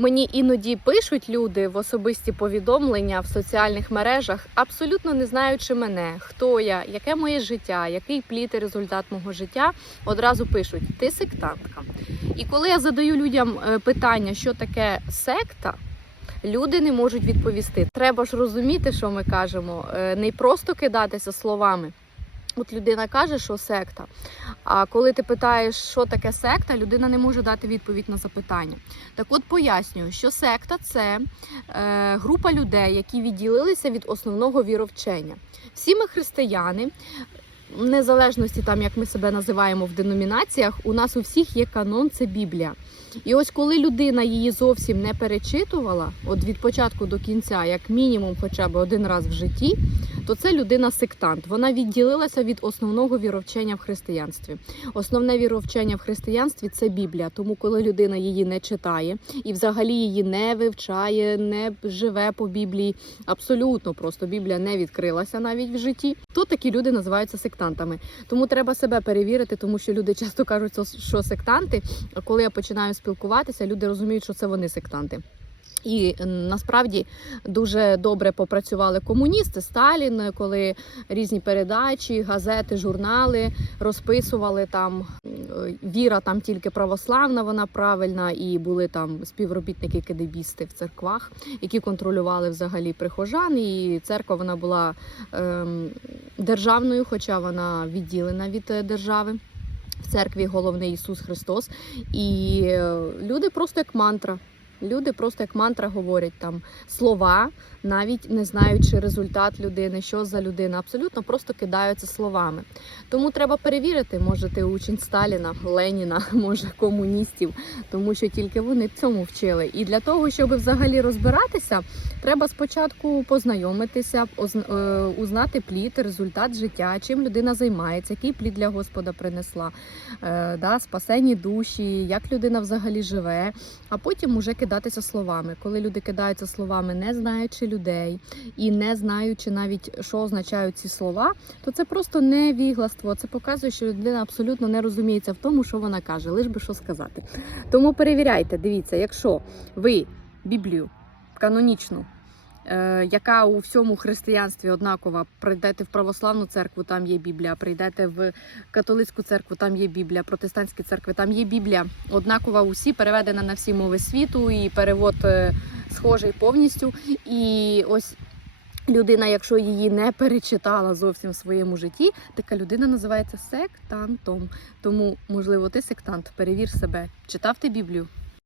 Мені іноді пишуть люди в особисті повідомлення в соціальних мережах, абсолютно не знаючи мене, хто я, яке моє життя, який плід і результат мого життя. Одразу пишуть: ти сектантка. І коли я задаю людям е, питання, що таке секта. Люди не можуть відповісти. Треба ж розуміти, що ми кажемо, е, не просто кидатися словами. От людина каже, що секта. А коли ти питаєш, що таке секта, людина не може дати відповідь на запитання. Так от пояснюю, що секта це е, група людей, які відділилися від основного віровчення. Всі ми християни, в незалежності там, як ми себе називаємо в деномінаціях, у нас у всіх є канон, це Біблія. І ось коли людина її зовсім не перечитувала, от від початку до кінця, як мінімум, хоча б один раз в житті, то це людина сектант. Вона відділилася від основного віровчення в християнстві. Основне віровчення в християнстві це Біблія. Тому, коли людина її не читає і взагалі її не вивчає, не живе по Біблії, абсолютно просто Біблія не відкрилася навіть в житті, то такі люди називаються сектантами. Тому треба себе перевірити, тому що люди часто кажуть, що сектанти. А коли я починаю спілкуватися, люди розуміють, що це вони сектанти. І е, насправді дуже добре попрацювали комуністи Сталін, коли різні передачі, газети, журнали розписували там е, віра там тільки православна, вона правильна, і були там співробітники кедебісти в церквах, які контролювали взагалі прихожан. І церква вона була ем, державною, хоча вона відділена від е, держави. В церкві головний Ісус Христос, і е, люди просто як мантра. Люди просто як мантра говорять там слова, навіть не знаючи результат людини, що за людина, абсолютно просто кидаються словами. Тому треба перевірити, може ти учень Сталіна, Леніна, може комуністів, тому що тільки вони цьому вчили. І для того, щоб взагалі розбиратися, треба спочатку познайомитися, е, узнати плід, результат життя, чим людина займається, який плід для Господа принесла, е, да, спасені душі, як людина взагалі живе, а потім уже кидатися словами. Коли люди кидаються словами, не знаючи людей і не знаючи навіть, що означають ці слова, то це просто невігластво. Це показує, що людина абсолютно не розуміється в тому, що вона каже, лиш би що сказати. Тому перевіряйте, дивіться, якщо ви Біблію канонічну. Е, Яка у всьому християнстві однакова, прийдете в православну церкву, там є Біблія, прийдете в католицьку церкву, там є Біблія, протестантські церкви, там є Біблія, однакова усі, переведена на всі мови світу, і перевод е, схожий повністю. І ось людина, якщо її не перечитала зовсім в своєму житті, така людина називається сектантом. Тому, можливо, ти сектант, перевір себе. Читав ти Біблію?